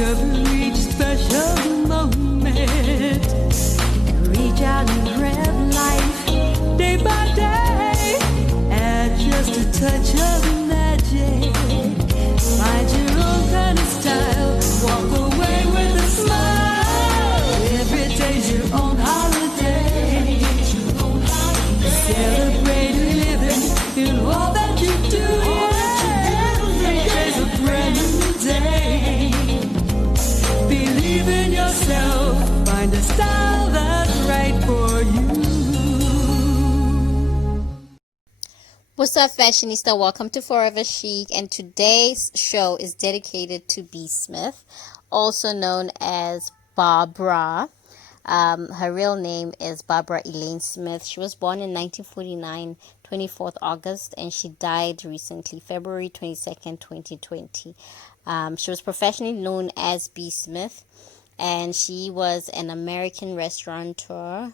Discover each special moment. Reach out and grab life day by day. Add just a touch of magic. Find your own kind of style. Walk away with a smile. Every day's your own holiday. Celebrate living in all that you do. Every day's a brand new day. Believe in yourself. Find a style that's right for you. What's up, fashionista? Welcome to Forever Chic, and today's show is dedicated to B. Smith, also known as Barbara. Her real name is Barbara Elaine Smith. She was born in 1949, 24th August, and she died recently, February 22nd, 2020. She was professionally known as B. Smith, and she was an American restaurateur,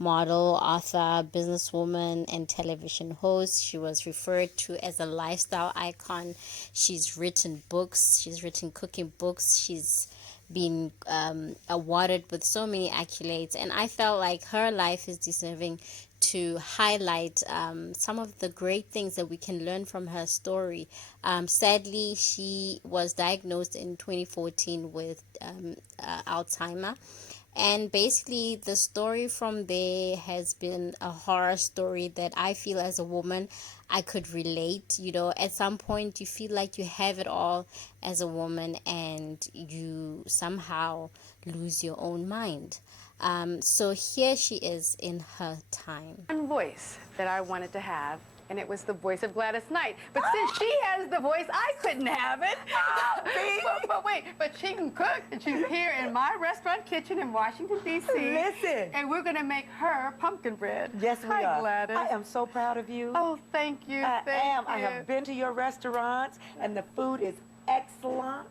model, author, businesswoman, and television host. She was referred to as a lifestyle icon. She's written books. She's written cooking books. She's been awarded with so many accolades, and I felt like her life is deserving to highlight some of the great things that we can learn from her story. Sadly, she was diagnosed in 2014 with Alzheimer. And basically, the story from there has been a horror story that I feel as a woman I could relate. You know, at some point you feel like you have it all as a woman and you somehow lose your own mind. So here she is in her time. One voice that I wanted to have, and it was the voice of Gladys Knight. But since she has the voice, I couldn't have it. But she can cook, and she's here in my restaurant kitchen in Washington, D.C. Listen. And we're going to make her pumpkin bread. Yes, we Hi, are. Gladys. I am so proud of you. Oh, thank you. I Thank am. you. I have been to your restaurants, and the food is excellent.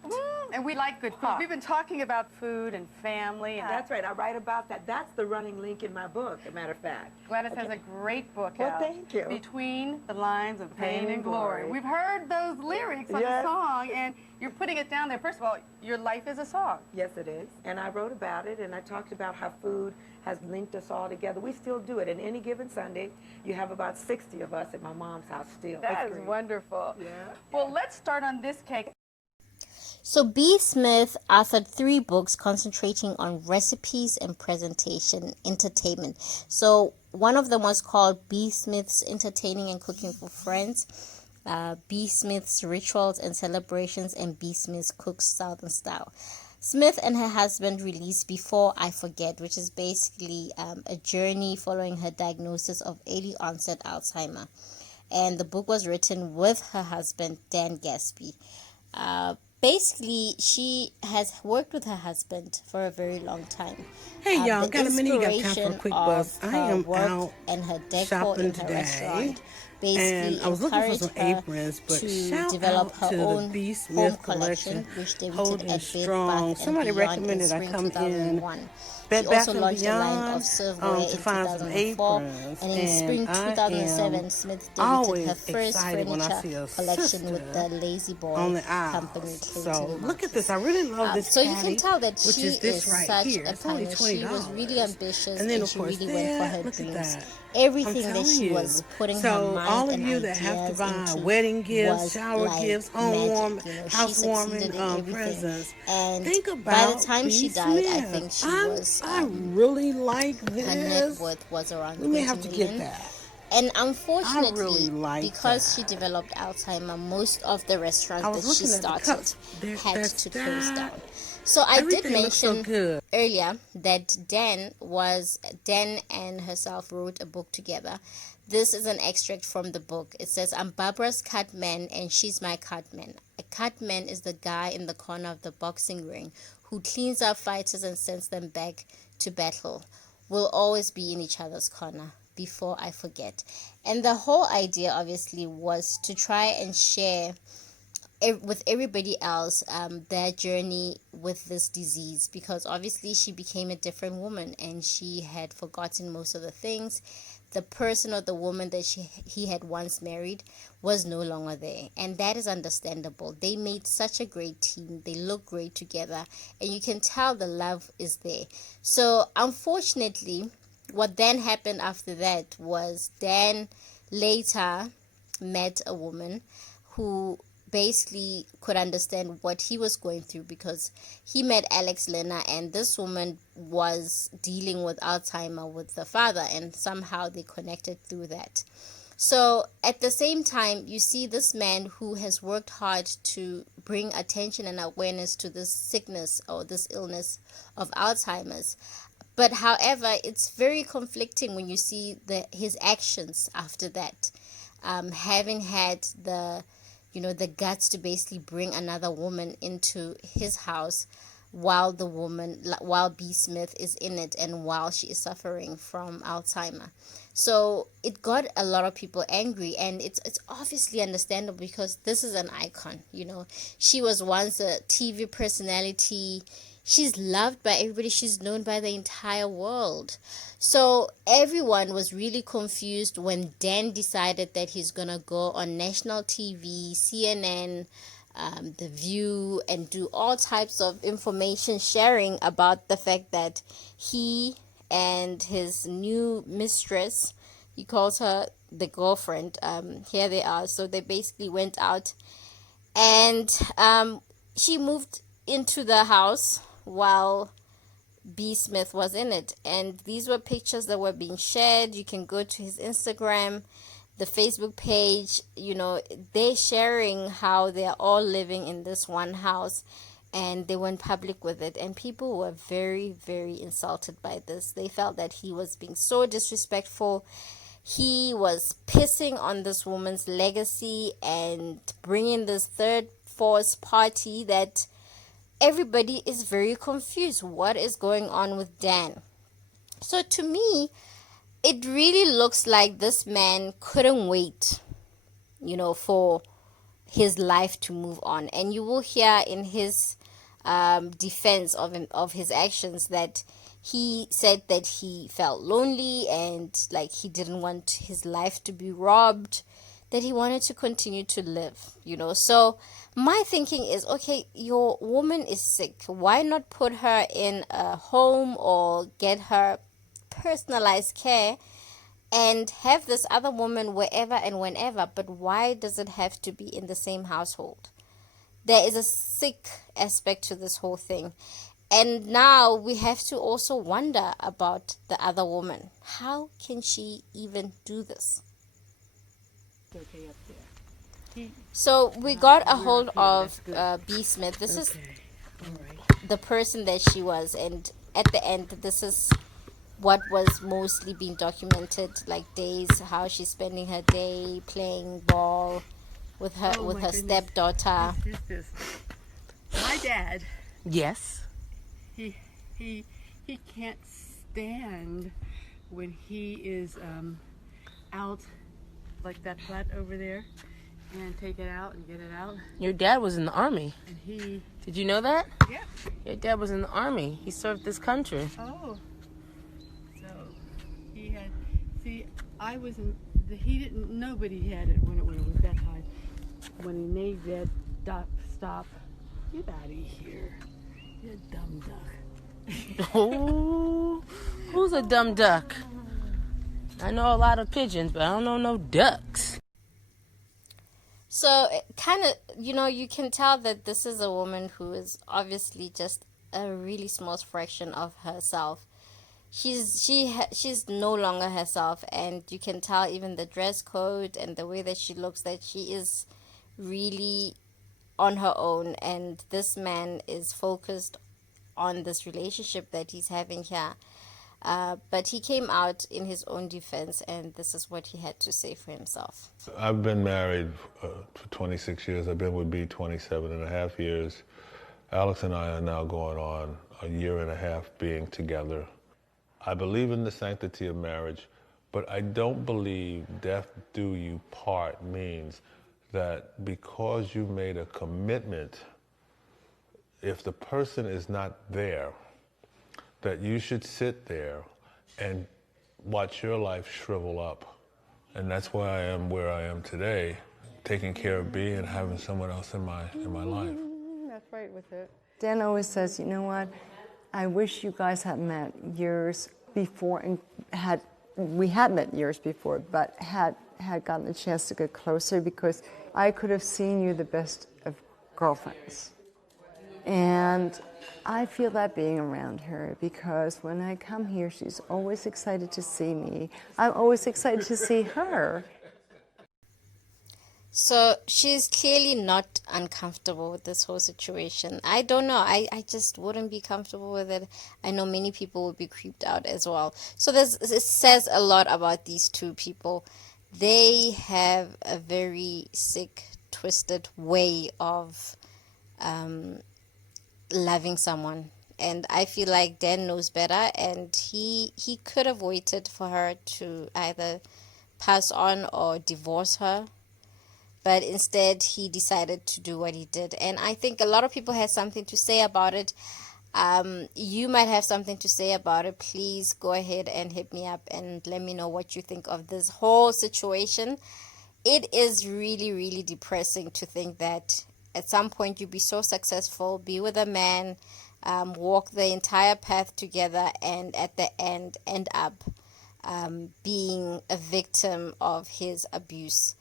And we like good food. We've been talking about food and family. And That's right. I write about that. That's the running link in my book, as a matter of fact. Gladys has a great book Well, out. thank you. Between the Lines of Pain and Glory. Glory. We've heard those lyrics on the Yes. song, and you're putting it down there. First of all, your life is a song. Yes, it is. And I wrote about it, and I talked about how food has linked us all together. We still do it. And any given Sunday, you have about 60 of us at my mom's house still. That is wonderful. Yeah. Well, let's start on this cake. So B. Smith authored 3 books concentrating on recipes and presentation entertainment. So one of them was called B. Smith's Entertaining and Cooking for Friends, B. Smith's Rituals and Celebrations, and B. Smith's Cooks Southern Style. Smith and her husband released Before I Forget, which is basically a journey following her diagnosis of early onset Alzheimer. And the book was written with her husband, Dan Gaspy. Basically, she has worked with her husband for a very long time. Hey y'all, The got a minute? You got time for a inspiration quick of buzz? I her am work out and her decor shopping in her today, restaurant basically and I was looking for some encouraged her aprons, but to shout develop out her to the own B. home Smith collection, collection, which debuted holding at Bed strong. Bath and Somebody Beyond in recommended I spring come in 2001. Bed She Bath also and launched a line Beyond of serveware to in find some 2004, aprons, and in spring and I 2007, am Smith debuted always her first excited when I furniture see a collection with sister the Lazy Boy on the aisle. company. So look at this. I really love this So you caddy, can tell that which she is this is right such here. a It's only pioneer. She was really $20. ambitious, And then, and of she course, really went for her look at dreams. that. Everything I'm that she telling was you. putting her So mind all of and you that have to ideas buy into wedding gifts, was shower like gifts, magic. You know, she housewarming succeeded in everything. presents, And think by about the time B. she died, I Smith. think she was I really like her net this. worth was around We may 20 have to million. get that. And I unfortunately, really like because that. she developed Alzheimer, most of the I restaurants was that she looking at the started cups. There- had that's to close that. down. So I did Everything looks so mention good. earlier that Dan and herself wrote a book together. This is an extract from the book. It says, "I'm Barbara's cut man and she's my cut man. A cut man is the guy in the corner of the boxing ring who cleans up fighters and sends them back to battle. We'll always be in each other's corner. Before I Forget." And the whole idea obviously was to try and share with everybody else their journey with this disease, because obviously she became a different woman and she had forgotten most of the things the person or the woman that he had once married was no longer there. And that is understandable. They made such a great team. They look great together. And you can tell the love is there. So unfortunately, what then happened after that was Dan later met a woman who basically could understand what he was going through, because he met Alex Lerner, and this woman was dealing with Alzheimer with the father, and somehow they connected through that. So at the same time, you see this man who has worked hard to bring attention and awareness to this sickness or this illness of Alzheimer's. But however, it's very conflicting when you see his actions after that. Having had the guts to basically bring another woman into his house while B. Smith is in it, and while she is suffering from Alzheimer. So it got a lot of people angry, and it's obviously understandable, because this is an icon. She was once a TV personality. She's loved by everybody. She's known by the entire world. So everyone was really confused when Dan decided that he's going to go on national TV, CNN, The View, and do all types of information sharing about the fact that he and his new mistress, he calls her the girlfriend, here they are. So they basically went out, and she moved into the house while B. Smith was in it. And these were pictures that were being shared. You can go to his Instagram, the Facebook page. They're sharing how they're all living in this one house, and they went public with it. And people were very, very insulted by this. They felt that he was being so disrespectful. He was pissing on this woman's legacy and bringing this third force party that everybody is very confused. What is going on with Dan? So to me, it really looks like this man couldn't wait, for his life to move on. And you will hear in his defense of his actions that he said that he felt lonely, and like he didn't want his life to be robbed, that he wanted to continue to live. So my thinking is, okay, your woman is sick. Why not put her in a home or get her personalized care and have this other woman wherever and whenever? But why does it have to be in the same household? There is a sick aspect to this whole thing. And now we have to also wonder about the other woman. How can she even do this? Okay, up there. So we got a hold of B. Smith. This is the person that she was, and at the end, this is what was mostly being documented, like days, how she's spending her day playing ball with her stepdaughter. This. My dad. Yes. He can't stand when he is out like that flat over there, and take it out and get it out. Your dad was in the army. And Did you know that? Yeah. Your dad was in the army. He served this country. Oh. So he had. See, I was in. He didn't. Nobody had it when it was that high. When he made that stop. Get out of here, you dumb duck. Oh, who's a dumb duck? I know a lot of pigeons, but I don't know no ducks. So kind of, you can tell that this is a woman who is obviously just a really small fraction of herself. She's no longer herself, and you can tell even the dress code and the way that she looks, that she is really on her own, and this man is focused on this relationship that he's having here. But he came out in his own defense, and this is what he had to say for himself. I've been married for 26 years. I've been with B 27 and a half years. Alex and I are now going on a year and a half being together. I believe in the sanctity of marriage, but I don't believe death do you part means that because you made a commitment, if the person is not there, that you should sit there and watch your life shrivel up. And that's why I am where I am today, taking care of B and having someone else in my life. That's right with it. Dan always says, you know what, I wish you guys had met years before and we had met years before, but had gotten a chance to get closer, because I could have seen you the best of girlfriends. And I feel that being around her, because when I come here, she's always excited to see me. I'm always excited to see her. So she's clearly not uncomfortable with this whole situation. I don't know. I just wouldn't be comfortable with it. I know many people would be creeped out as well. So it says a lot about these two people. They have a very sick, twisted way of loving someone. And I feel like Dan knows better, and he could have waited for her to either pass on or divorce her, but instead he decided to do what he did. And I think a lot of people have something to say about it. You might have something to say about it. Please go ahead and hit me up and let me know what you think of this whole situation. It is really, really depressing to think that at some point you be so successful, be with a man, walk the entire path together, and at the end up being a victim of his abuse.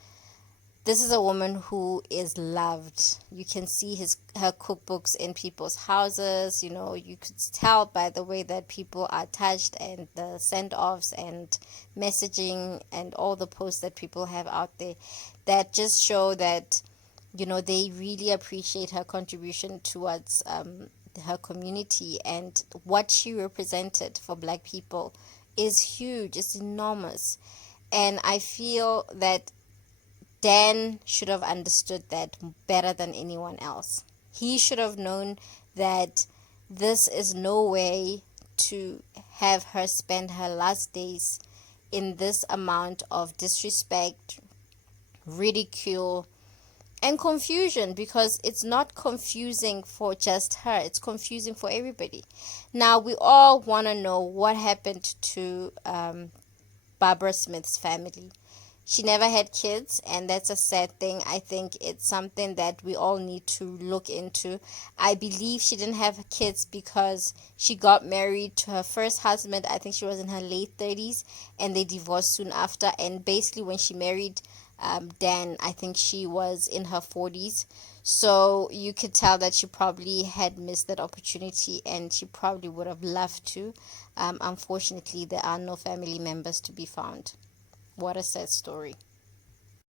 This is a woman who is loved. You can see her cookbooks in people's houses. You know, you could tell by the way that people are touched, and the send-offs and messaging and all the posts that people have out there that just show that, you know, they really appreciate her contribution towards her community, and what she represented for Black people is huge. It's enormous. And I feel that Dan should have understood that better than anyone else. He should have known that this is no way to have her spend her last days in this amount of disrespect, ridicule, and confusion, because it's not confusing for just her, it's confusing for everybody. Now, we all want to know what happened to Barbara Smith's family. She never had kids, and that's a sad thing. I think it's something that we all need to look into. I believe she didn't have kids because she got married to her first husband. I think she was in her late 30s, and they divorced soon after. And basically, when she married Dan, I think she was in her 40s. So you could tell that she probably had missed that opportunity, and she probably would have loved to. Unfortunately, there are no family members to be found. What a sad story.